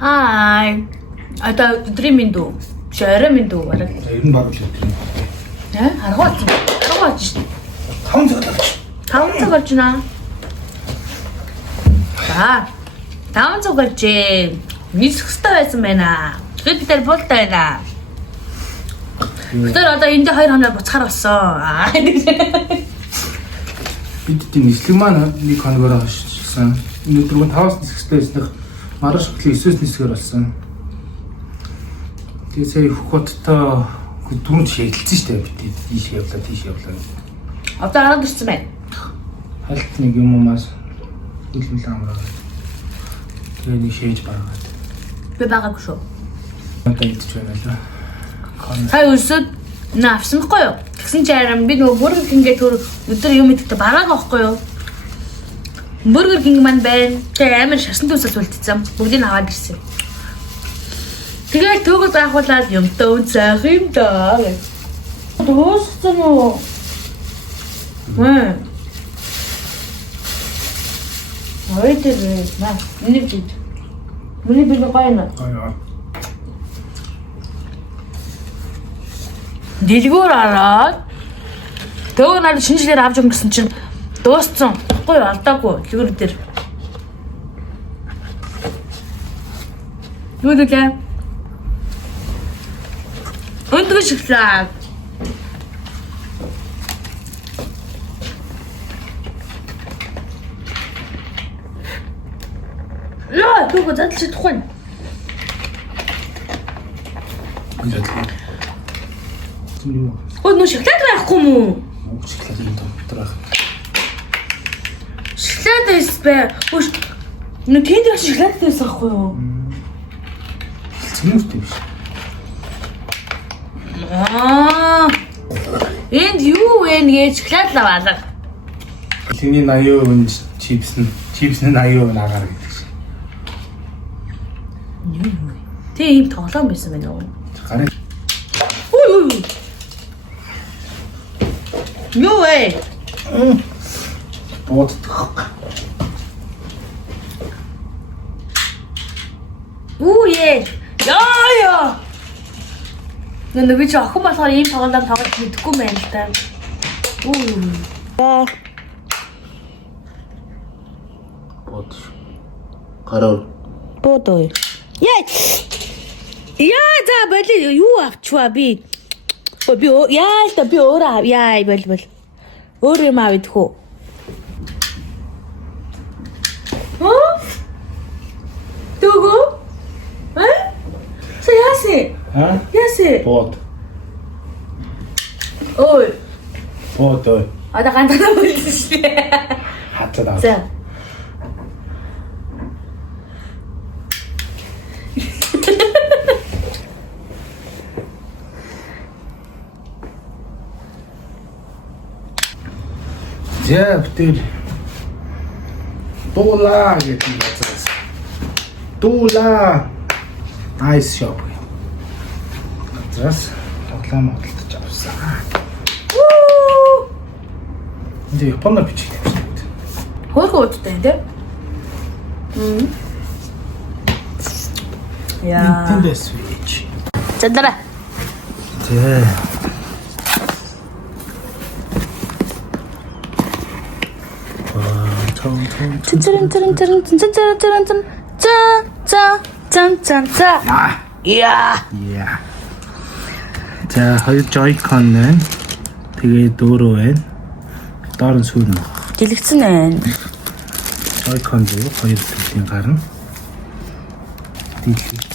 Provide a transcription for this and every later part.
Hi. Одоо өдрийн минь дүү. Орой минь дүү бараг. Ер нь баг л өдрийн. Аргууч шүү. 5 цаг болж. 5 цаг болж байна. За. 5 цаг болж. Нисэх хэрэгтэй байсан байна. Тэгээд бид нар буултай байна. Тэр одоо энд 2 хоног буцахаар болсон. Бид тийм нислэг маань 1 хоногоор хашчихсан. Өнөөдөр 5-аас нисэхтэй байснах маргааш хөтлөө 9-өөс нисгээр болсон. Тэгээ сая Хөхөттэй түрүүнд шийдэлсэн шүү дээ. Бид тийш явлаа, тийш явлаа. Одоо арга ирсэн байна. Хальт нэг юмас хөлмөл амраа. Тэгээ нэг шээж баргаад. Би байгаагүй шүү. Одоо идэж байна л. Сая өсөд навсан байхгүй юу? Тэгсэн чинь би нөгөө Burger King-гээ төр өдөр юм идэхдээ бараагаа байхгүй юу? Burger King маань байна. Тэгээ амар шашин төсөл үлдсэн. Бүгдийг аваад ирсэн. Тэгээ төгөд байхуулаад юмтай үнцэх юм даа гэж. Дууссан уу? Ой тэр наа. Энийг бид. Миний би гайна. Аа. Дэлгүүр араад төгөө надад шинжилгээр авч өгнө гэсэн чинь дууссан. Баггүй юу алдаагүй дэлгүүр дээр. Юу гэлээ? Өндөр шоколад. Яа, төгөө задлж чадахгүй. Ой, ну шоколад байхгүй мүү? Шоколад юм дотроо. Шоколад эсбэ. Үш. Ну тэнд шоколад байсан ахгүй юу? Цэнүүртэй биш. Энд юу вэ гэж шоколад лаваалга. Тэний 80% чипс нь 80% агаар гэдэг шиг. Тэ ийм тоглоом байсан байна уу? Гарын Ой. Юу вэ? боддог. Үе. Яа. Нэг би ч охин болохоор ийм тоглоом тоглож мэдэхгүй байна л да. Бод. Гараа. Бодоо. Яа. Яа за боли юу авчваа би. Би яа л та би өөрөө яа бол. Өөр юм авъя. Төгөө? Яасе? Яасе? Бод. Ой. Бод. Одоо ганцхан болсон шүү дээ. Хатлаа. За. За битэр дуулаа гэдэг юм байна. Дуулаа. Nice shop. Зас тоглоом худалдаж авсан. Энд Японоор бичих юм шүү дээ. Хөөхөө удтай тийм. Яа. Nintendo Switch. За дараа. Тэ. Яа. Yeah. За хоёр Joy-Con байна. Тэгээд дөөрөө байна. Доор нь сүүрнэ. Дэлгэцэн байна. Joy-Con дөө хоёр төрлийн гарна. Дэлгэц.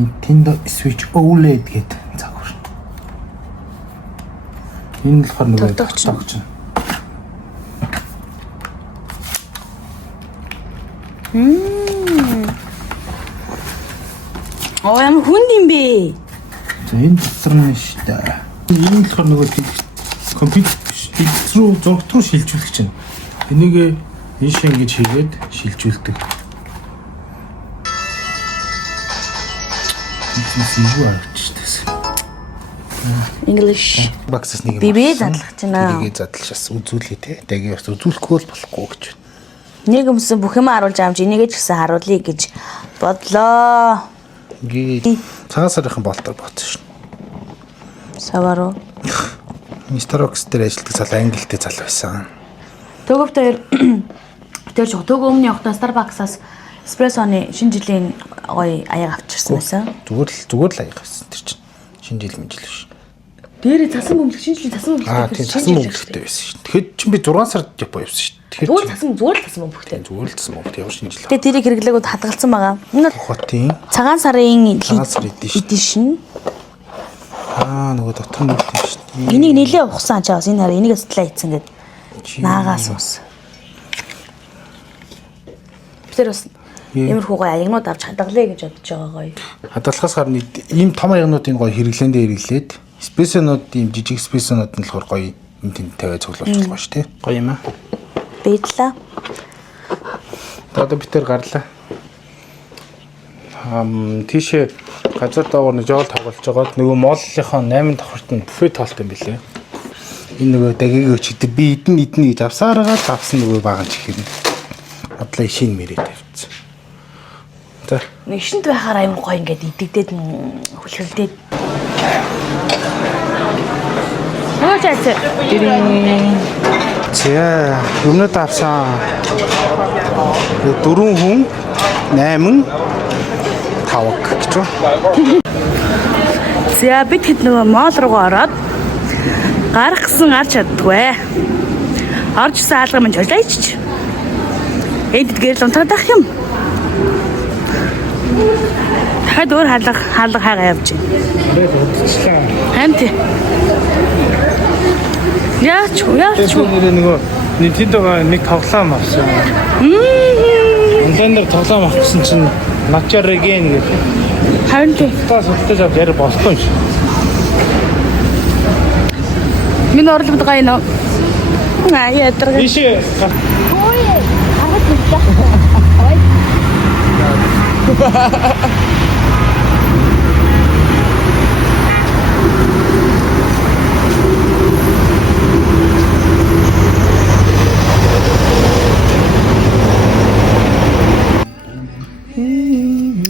Nintendo Switch OLED гэдэг загвар. Энэ л болохоор нөгөө тогтоогч. Оо ямар хүнд юм бэ? За энэ дотор нь шүү дээ. Энэ л болохоор нөгөө компьютер руу зурагт руу шилжүүлэх чинь. Энийг ийш ингэж хийгээд шилжүүлдэг. Юу аргач English. Багсаас нэг юм. Би задлах чинь аа. Тэгээ задлахаас үзүүлээ те. Тэгээ бас үзүүлэхгүй бол болохгүй гэж байна. Нийгэмсэн бүх юм харуулж байгаа юм чи энийгээ ч гэсэн харуулъя гэж бодлоо. Гээ. Цагаан сарынхан болтоор ботсон шин. Саваруу. Starbucks дээр ажилладаг зал ангилтэй зал байсан. Төгөвт хоёр тэр жоо төгөө өмнө явахдаа Starbucks-аас эспрессоны шинэ жилийн гоё аяг авчирсан байсан. Зүгээр л аяг авсан тэр чинь. Шинэ жил мэнжил биш. Дээрээ цасан бөмбөлөх шинэ жилийн цасан бөмбөлөх. Аа тийм цасан бөмбөлөхтэй байсан шин. Тэгэхээр чинь би 6 сард Япон явсан шин. Тэгэхээр зүгээр л цасан бөмбөлөхтэй. зүгээр л цасан бөмбөлт ямар шинэ жил. Тэгээ тэрийг хэрэглээгүүд хадгалсан байгаа. Энэ Хотын цагаан сарын эдэн шин. Аа нөгөө дотор нь үлдэн шин. Энийг нилээ ухсан чаа бас энэ хараа энийг судлаа хийцэн гээд наагаас ус. Тэр бас иймэрхүү гоё аягнууд авч хадгалъя гэж бодож байгаа гоё. Хадгалахаас гадна ийм том аягнуудын гоё хэрэглээндээ хэрэглээд спесонууд ийм жижиг спесонууд нь болохоор гоё юм тэнд тавиа цуглуулж байгаа шүү дээ. Гоё юм аа. Бийдлээ. Одоо битэр гарлаа. Тийшээ газар доогор нэг жоол тоглож байгаад нөгөө мооллынхаа 8 давхарт нь буфе тоолт юм билээ. Энэ нөгөө дагигийн өчигдөр би идэн гэж авсаараа л авсан нөгөө баахан чихэр. Адлаа ишин мэрээ тавьчихсан. За. Нэг шинт байхаар аюун гоё ингээд идэгдээд хүлхэлдээд. Хөөж яац. За, өмнөд авсан 4 хүн 8 5 гэж байна. За бид хэд нөгөө моол руугаа ороод гарах гэсэн гарч чаддгүй. Орж исэн хаалга минь жолооч. Энд гэрэл унтаад ах юм. Дахиад өөр хаалга хайгаа явж байна. Хамт. Яач нөгөө Nintendo-га нэг тоглоом авсан. Онлайн дээр тоглоом авсан чинь Начареген гэх. харин тий. Таас өтөж авч яар болсон юм шиг. Миний орлогод гай нөө. Яадаг. Ишээ.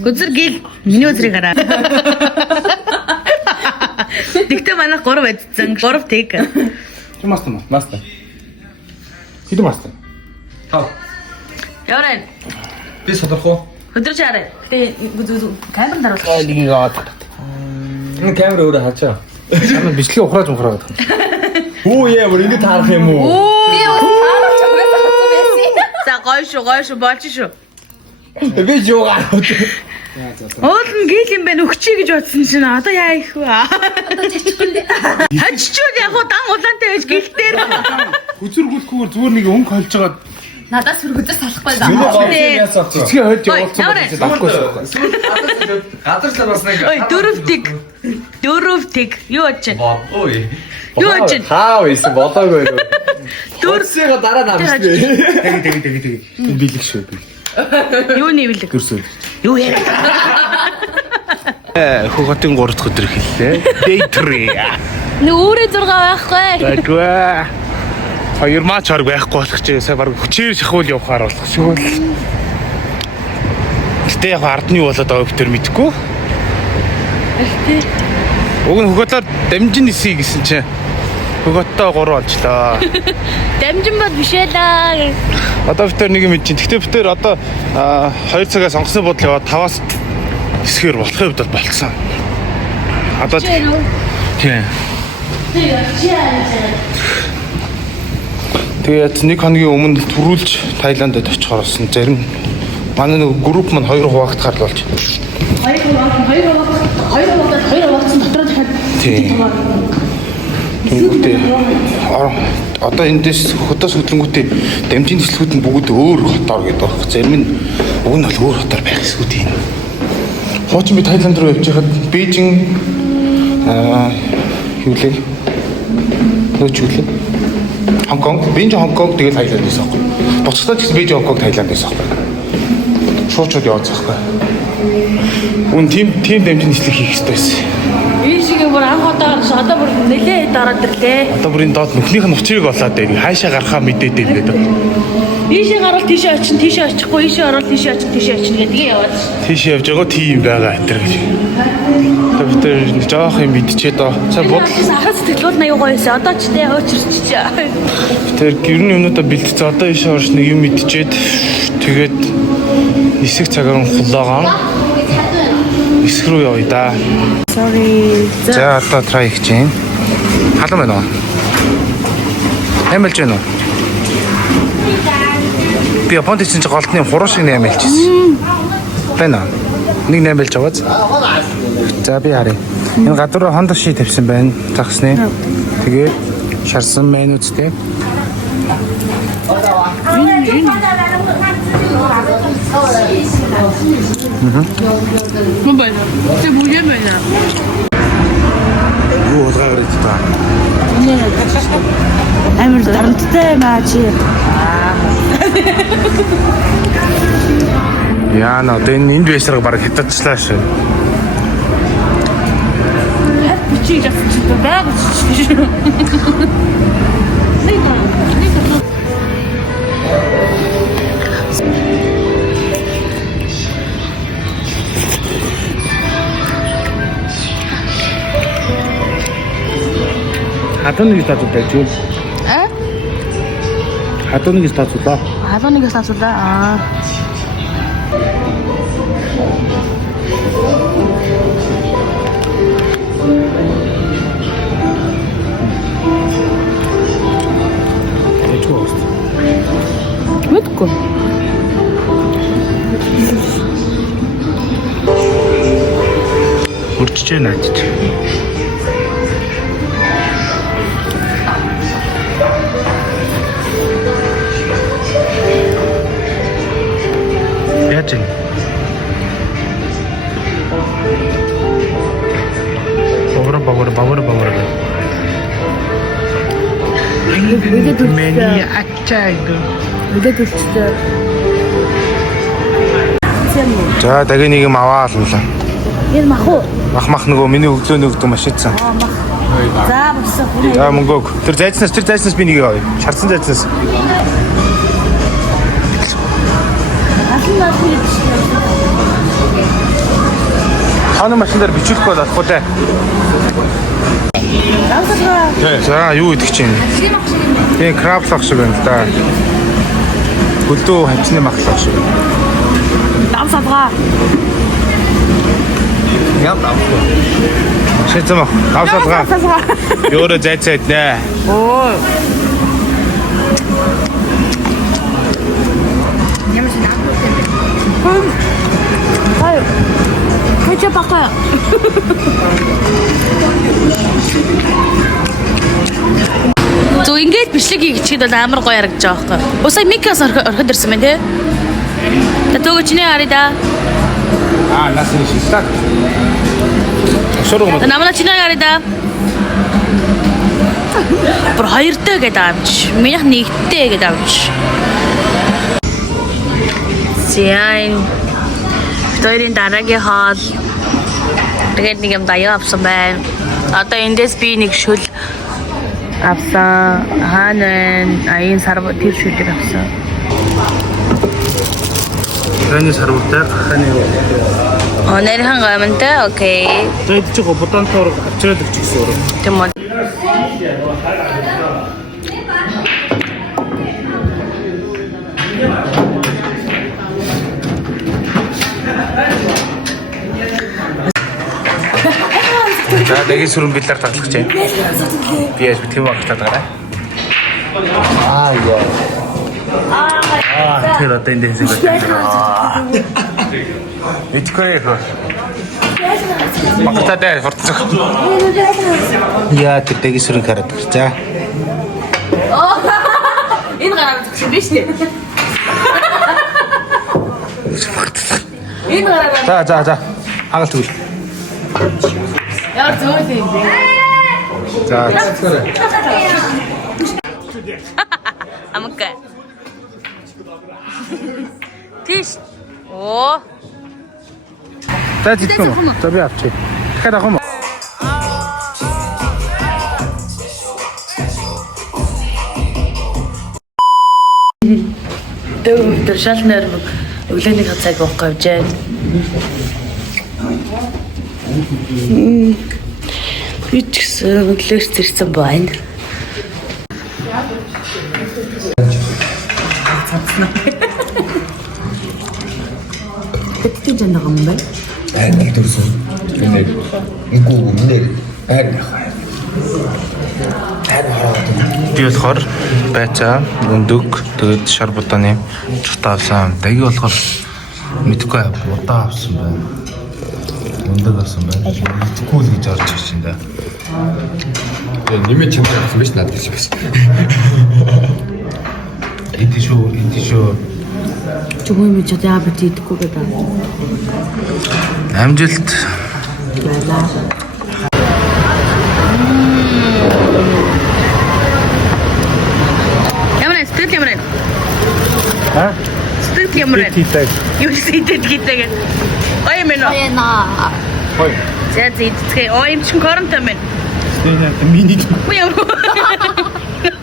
Үзэр гэл миний үзрийг хараа. Тэгтээ манайх 3 байдсан. 3 тэг. Чи мастер. Хэдэн мастер? Тав. Яваа. Би содорхоо. Өдрөж хараа. Гэтэ камер даруулах. Нэг аваад. Энэ камер өөрөө хачаа. Манай бичлэгээ ухрааж байгаа. Оо яа, бүр ингэ таарах юм уу? Би бас таарч угаасаа хацсан байсан. За гоё шүү болж шүү. Би жуугаа. Уул нь гэл юм байна өгчий гэж бодсон чинь одоо яа их вэ? Одоо чичгүүл. Хаччүүл яг удаан улаантай байж гэлтээр. Хүзүр гүлхүүр зүгээр нэг өнгө холж байгаа. Надаас хүргөдөө салахгүй зам. Миний гол ясаа. Цэцгээ хойд явуулсан байх байхгүй шүү. Газарлаа бас нэг. Ой дөрөвтиг. Юу ачаа? Ой. Юу ачаа? Хаа байсан болоогүй юу? Дөрвсөөгөө дараа намжтай. Тэгээ. Энэ билэг шүү би. Юу нэвлэг? Гэрсүү. Юу яа? Хөгөтийн 3 дахь өдөр хэллээ. Day 3. Нэг өөрөө 6 байхгүй. Тэгвэ. Хоёр маач орг байхгүй болох чи сая баг хүчээр шахуул явахаар болох шүү. Гэтэ яг ардны болоод байгаа битэр мэдгүй. Уг нь хөгөтлөөр дамжин нисий гэсэн чи хөгөттэй 3 олжлоо. Дамжин бод бишээ лаа. Одоо битэр нэг юм чинь. Гэтэ битэр одоо 2 цагаас сонгосны бодол яваад 5-аас нисгээр болохын хувьд бол болцсон. Одоо тийм. Тэгээд нэг хоногийн өмнө төрүүлж Таиландд очихоор болсон. Зарим манай нэг групп маань 2 хуваагдахаар л болж. 2 хуваагдсан дотор дахиад тийм. Одоо эндээс хотоос хөдлөнгүүтээ дамжин төслүүд нь бүгд өөр хотоор гэдэг байна. Зарим нь уг нь бол өөр хотоор байх эсвүүд юм. Хуучин би Таиланд руу явж байхад Бээжин юу лээ? Нөөчлөө. Хонконг, Бээжин Хонконг тэгээд Таиланд байсан байхгүй. Буцахтаа ч гэсэн Бээжин Хонконг Таиланд байсан байхгүй. Шуучууд яваад байгаа байхгүй. Үн тийм дамжин төслийг хийх хэрэгтэй байсан. Ийшээ бүр анх удаа одоо бүр нэлээд дараад ирлээ. Одоо бүрийн доод нүхнийх нь учрыг олоод байв. Хаашаа гарахаа мэдээд байв гэдэг. Ийшээ гарал тийшээ очин, тийшээ очихгүй, ийшээ орол тийшээ очин, тийшээ очин гэдэг яваад. Тийш явж байгаа тийм байгаа хэтэр гэж. Тэр жоох юм бидчээ доо. Цаа бодол. Ахад сэтгэлгүүд аюу гоёсэн. Одоо ч тэ уучирч. Тэр гэрний юмнуудаа бэлтцээ одоо ийшээ орж нэг юм идчихэд тэгээд нисэх цагаар хулаагаан эсэх рүү явъя да. Sorry. За одоо try хийж чинь. Халам байна уу? Нэмэлж байна уу? Би Японд ирсэн чинь голдны хуруу шиг нэмэлжсэн. Байна. Нэг нэмэлж аваач. За би харъя. Энэ гадуур хондо ший тавьсан байна. Загсны. Тэгээд шарсан байна үстэй. Мөн байна. Тэ бүген байна. Юу болгоо ирээд та. Амар дарамттай маа чи. Яа на энэ инвестор баг хятадчлаа шүү. Чи яасан чи баг чи. Хатан нэг тацтай чүл. А? Хатан нэг тацтай. Халууныг асууда. Аа. Мэдгүй. Үрчиж байна ч. Яаж юм? Бавар. Мэни ачааг. Үгээд үлчтэй. За дагийн нэг юм аваа л млаа. Энэ мах уу? Мах нөгөө миний өглөө нөгдөө машидсан. За босоо. За мөнгөг. Тэр зайцнаас би нэг авъя. Шарсан зайцнаас. Хана машин дээр бичүүлэхгүй болохгүй дээ. За юу идэх чинь? Тэгээ краблах шиг байна да. Гөлдөө хавчны махлах шиг. Дам садгаа. Яа даа. Шийдсэн мах. Авсалгаа. Ёороо зайцаад нэ. Оо. Ай. Хоча пока. Зөө ингээд бичлэг хийчихээд бол амар гоё харагдаж байгаа байхгүй. Усаа микас ороход ирсэн байна те. Татууг чиний харъя да. Нас нь шилтаа. Шуруу мод. Намайг чиний харъя да. Бүр хоёртой гэдэг амч. Минийх нэгтэй гэдэг амч. Зян. Хоёрын дараагийн хоол. Тэгээд нэг юм даяа авсан байна. Одоо эндээс би нэг шүл авсан. Хаана аян сар тэр шүлийг авсан. Тэний сарвтай ханы юу? Онэрхэн гомонтой окей. Тэгээд чи бодонтоор авчираад ирчихсэн өөрөө. Тийм үү. За дэгийн сүрэн биллар татлах чинь. Би яаж би тийм багтаад байгаа. Яа. Тэр одоо энэ дэсэг байна. Биткой хөө. Багтаад ээ фортцох. Яа тэр дэгийн сүрэн хараад гэр. За. Энэ гараад өгсөн биз дээ. Энэ гараад. За. Хагалт үгүй. Яа зөөл юм бэ? За. Амка. Тиш. Оо. За зитгэв үү? За би авчи. Дахиад авах юм уу? Өвдөр шал нэр өглөөний хацааг уух гэж байна. Би ч гэсэн өглөөс зэрсэн байна. Хэдтэй жан байгаа юм бэ? Нэг төрсөн. Нэг гүгүнээр хараа. Би болохоор байцаа, өндөг, тэгээд шар будааны цутаа авсан. Даги болохоор мэдгүй удаа авсан байна. Өндөг авсан байна. Мэдгүй л гэж орж ирж байна. Нэмээд чамд авсан биш надад биш биш. Эдий шүү. Чүгөө ми ч яа бит идэхгүй гэдэг. Амжилт. Ямар А? Стыд ямар. Юу сийдэд гэдэг. Ой мэнэ. Хой. Зэцгээ ой юм чин коронтой мэн. Миний Юу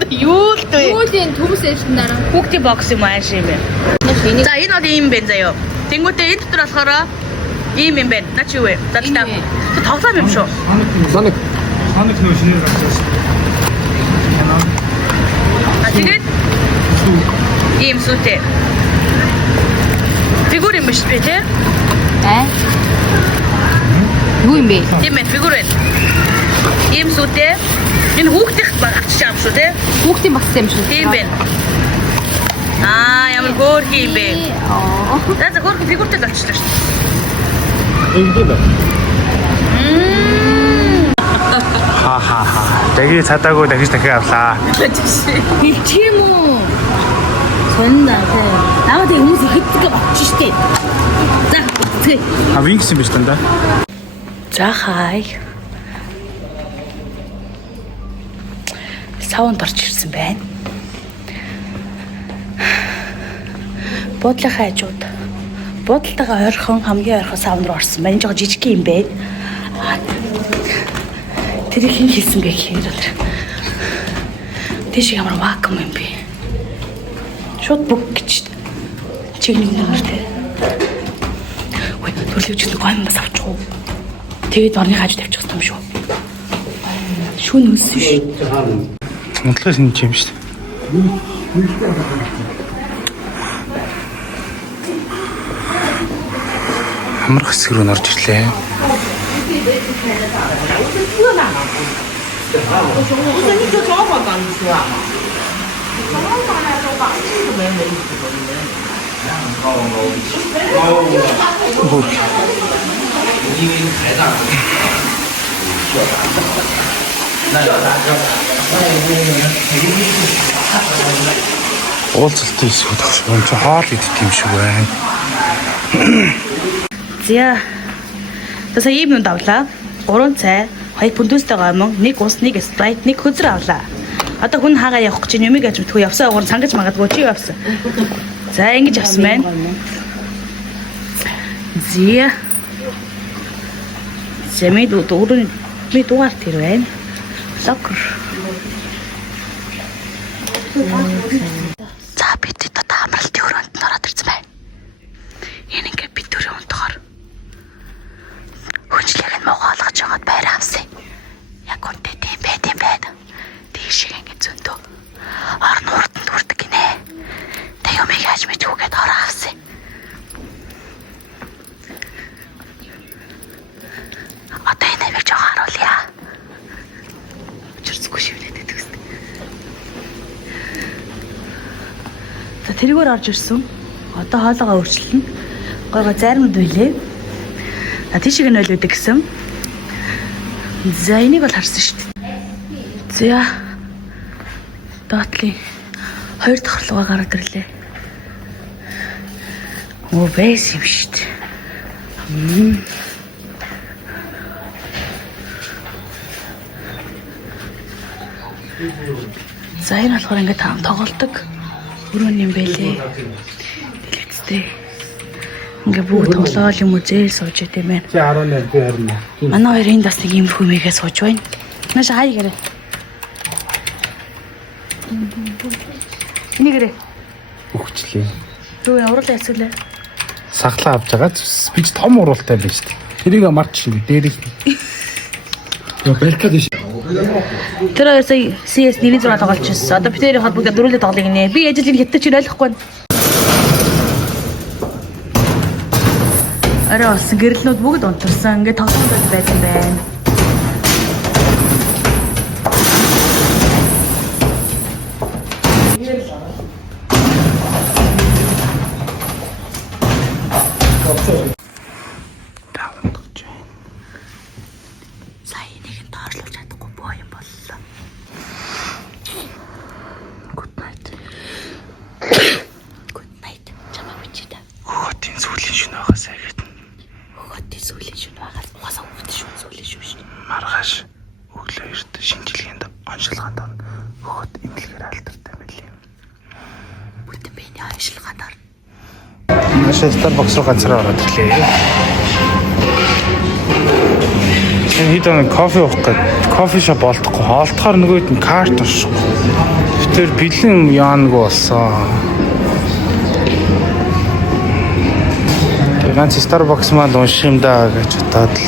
юу л дээ. Хүүлийн төмс эшин дараа. Хүүхдийн бокс юм ааш юм байна. За энэ бол ийм байна заяо. Тэнгүүтээ энэ дотор болохоор ийм юм байна. Наа чи юу вэ? За тоглоом юм шүү. Санаг нөө шинээр гарчаас. А тэгээд ийм сүтээ. Фигур юм биш үү те? Юу юм бэ? Тийм ээ фигур байна. Ийм сүтээ. Энэ хүүхдийн багч юм шүү те? Хүүхдийн багс юм шиг. Тийм байна. Ямар хөөрхи юм бэ? За хөөрхи фигуртэй л болчихлоо шүү дээ. ингэ байна. Ха. Даги цадаагүй дахиж дахиад авлаа. Хэлчих юм уу? Сонда тэ. Наваад хүмүүс ихэддэг болчих штеп. За үзье. А винкс юм биш танда. За хай. Саунд орж ирсэн байна. Буудлын хажууд. Буудлтайгаа ойрхон хамгийн ойрхон саунд руу орсон байна. Жоо жижиг юм байна. Тэр их хийсэн бэ гэхээр тийш ямар вакуум юм бэ? Шууд бүк гэж чигнэг нэр тэ. Ой, төрлөж нэг гомбо авчих уу? Тэгээд орны хажууд тавьчих юм шүү. Шүүн өссөн шүү. Монголоос энэ юм шүү. Хамрах хэсэг рүү орж ирлээ. Уулзалтын хэсгүүд ахшгүй юм чи хоол идэх юм шиг байна. За. Тэсээ ийм юм давлаа. 3 цай, 2 пүндэстэй гомон, 1 ус, 1 спрайт, 1 хөзөр авлаа. Одоо хүн хаагаа явах гэж юмыг аж мэдгүй явсаа угаар сангаж магадгүй чи явсан. За ингэж авсан байна. Зя. Зэмэд дөрөв ми дугаар тэр байна. Сокр. За бид одоо амралтын өрөөнд ороод ирсэн байна. Энэ ингээ бид дөрөв унтахаар хүнчлэг нь могоолгож яваад байр авсан. Яг үнтэй тийм байд. Тийш ингээ зөндөө. Орон урданд хүрдэг гинэ. Тэг юмыг яаж мэдхүүгээд ороо авсан. Одоо энэ авиг жоо харуулъя. Чирцгүй шивнэдэг гэсэн. За тэргээр орж ирсэн. Одоо хоолойгоо өөрчлөлнө. Гойгоо зармд үлээ. Тийшийг нь ойлоодаг гэсэн. За энийг бол харсан шүү дээ. За доотлын 2 дахь орлогоо гараад ирлээ. Оо байсан юм шүү дээ. За энэ болохоор ингээд тоглолдог өрөөнд юм байлээ. Дэлгэцтэй. Ингээ бүгд тоглоол юм уу зээл сууж идэм байх. Чи 18 би 20. Манай хоёр энд бас нэг юм хүмээгээ сууж байна. Нааша хай гэрэ. Энийг гэрэ. Өгчлээ. Юу явуулаа яцглаа. Сахлаа авч байгаа. Би ч том уралтай байж тээ. Тэрийг марч шүү дээрх. Яа барьтаад ш. Тэр хоёр сая CS 1-6 тоглож ирсэн. Одоо бид хоёрын холбогдоод дөрүлээ тоглоё гинэ. Би ээж л хятад ч ойлгохгүй байна. Арай болсон гэрэлнүүд бүгд унтарсан. Ингээд тоглоом байсан байна. Сая нэг нь тоорлуулж чадахгүй боо юм боллоо. Good night. Good night. Чамаа бичээ. Хөөтийн сүүлийн шөнө байгаа сайгээд. Хөөтийн сүүлийн шөнө байгаа. Угаасаа өвдөн шөнө сүүлийн шөнө шүү. Маргааш өглөө эрт шинжилгээнд онцлогонд орно. Хөөт имлэгээр алдартай мэлээ. Бүтэн биений онцлогонд орно. Маш Starbucks руу ганцаараа ороод ирлээ. Хэд кофе уух гээд кофе шоп болдохгүй хоолтохоор нөгөөд нь карт уншихгүй. Тэр бэлэн яангүй болсон. Тэр ганц Starbucks мал унших юм даа гэж бодоод л.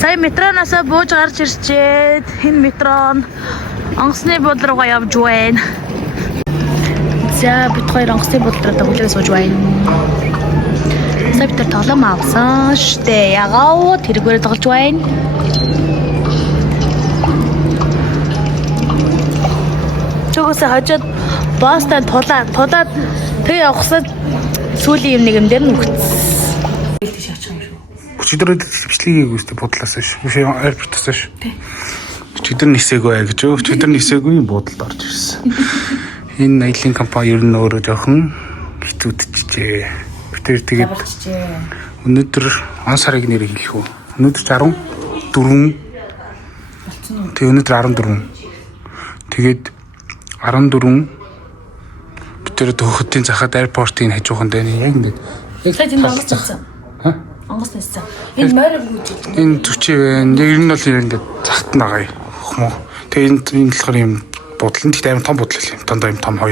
Сая метроноос бууж гарч ирчээд энэ метрон онгоцны буудлын руугаа явж байна. За бид хоёр онгоцны буудлын руу хүлээж сууж байна. Сая бид тоглоом авсан штэ. Ягаа тэргээр тоглож байна. Чогоосоо хажууд бостон тулаад тэг явахсад сүүлийн юм нэг юм дээр нь үгтсэн. Бэлтэж яачих юм шүү. Өчигдөр бичлэгийг үстэй бодлоосоо ш. Биш аэропортоосоо ш. Өчигдөр нисээгүй гэж өө. Өчигдөр нисээгүй буудалд орж ирсэн. Энэ аялын компани ер нь өөрөө жоохон хитүүдчихжээ. Би тэр тэгээд өнөөдөр он сарыг нэр хэлэх үү. Өнөөдөр 14. Тэгээ өнөөдөр 14. Тэгээд 14 тэр төхөтийн захад аэропортын хажуухан дээр яг ингэ. Яг энэ онгоц тавьсан. Онгоц тавьсан. Энэ морь гүйж. Энэ зүчээ байна. Яг энэ бол ингэ захт нь байгаа юм. Тэгээ энэ болохоор юм бодлон тэгт амар том бодол юм. Дандаа юм том 2.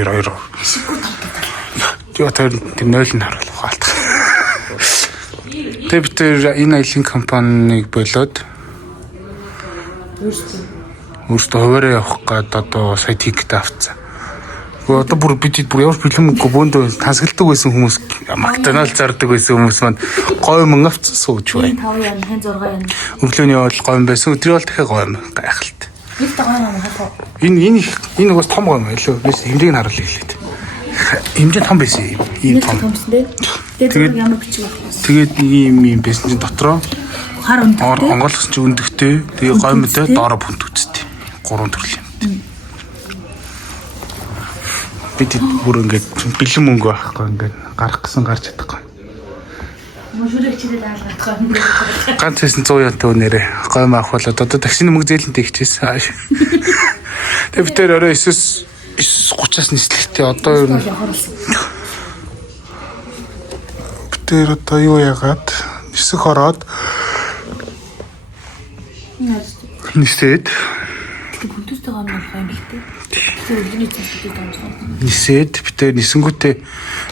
Тэр 0 нь харуул хаалт. Тэгээ би тэр энэ аялын компаниг болоод өөртөө хуваараа явах гээд одоо сая тикет авцсан. Одоо бүр бид ямар бэлэмгүй бөөндөө тансгалдаг байсан хүмүүс Макдоналд зардаг байсан хүмүүс маань гой мөн авцсан сууж байна. 5 яа, 6 яа. Өглөөний бол гой байсан. Өдрийн бол дахиад гой гайхалт. Нэг гой юм хаа. Энэ угаас том гой юм илүү. Биш хэмжээг нь харуулъя хэлээд. Хэмжээ том байсан юм. Ийм том. Тэгээд ямар бичиг байна. Тэгээд ийм байсан чинь дотроо хар өндөгтэй. Онголгос чи өндөгтэй. Тэгээ гой мэдээ доороо бүнт үзтээ. 3 төрөл юм. Бид бүр ингээд бэлэн мөнгө байхгүй ингээд гарах гэсэн гарч чадахгүй. Мөшөрөг чирээ даалгах. Ганц хэсэн 100 янтай үнээрээ гой маах болоод одоо таксины мөнгө зээлэнтэй ихчихсэн. Тэгээ бид тэр орой 9:30-аас нислэгтэй одоо ер нь бид тэр одоо юу яагаад нисэх ороод нисээд Бүнтүстэй гомдох юм бэлтэй. Тэр өглөөний цэцлүүд амжсан. нисээд битээ нисэнгүүтээ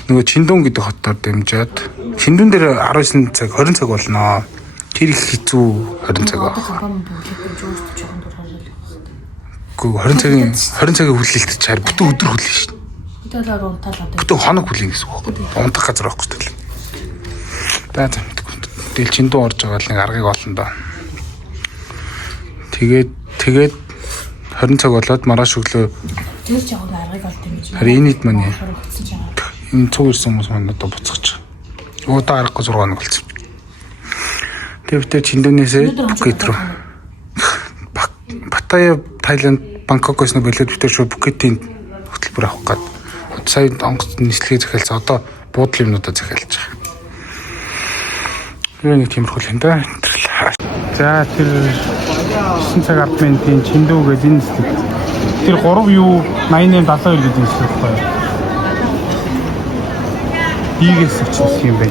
нөгөө Чиндүн гэдэг хотоор дамжаад Чиндүн дээр 19 цаг 20 цаг болно. Тэр их хэцүү 20 цаг аа. Гэхдээ 20 цагийн хүлээлт чаар бүтэн өдөр хүлээн шин. Бүтэн хоног хүлээн гэсэн үг байна. Унтах газар байхгүй тэл. Тэгэл Чиндүн орж байгаа л нэг аргыг олно доо. Тэгээд 20 цаг болоод маргааш өглөө тэр жааг аргыг олд юм гэж. харин энэд маань энэ цуг ирсэн хүмүүс маань одоо буцаж. Одоо аргагүй 6 хоног болсон. Тэгээ бид Чиндүнээсээ Пхукет руу Паттайя Тайланд Бангкокоос нь болоод бид шууд Пхукетийн хөтөлбөр авах гээд сая онгоц нислэгээ захиалсан одоо буудлын юмнуудаа захиалж байгаа. Юу нэг тиймэрхүү юм да. За тэр 9 цаг админтын Чиндүү гэдэг энэ тэр 3 юу 88 72 гэдэг юм шиг байна. Ийгээс очих юм бэ.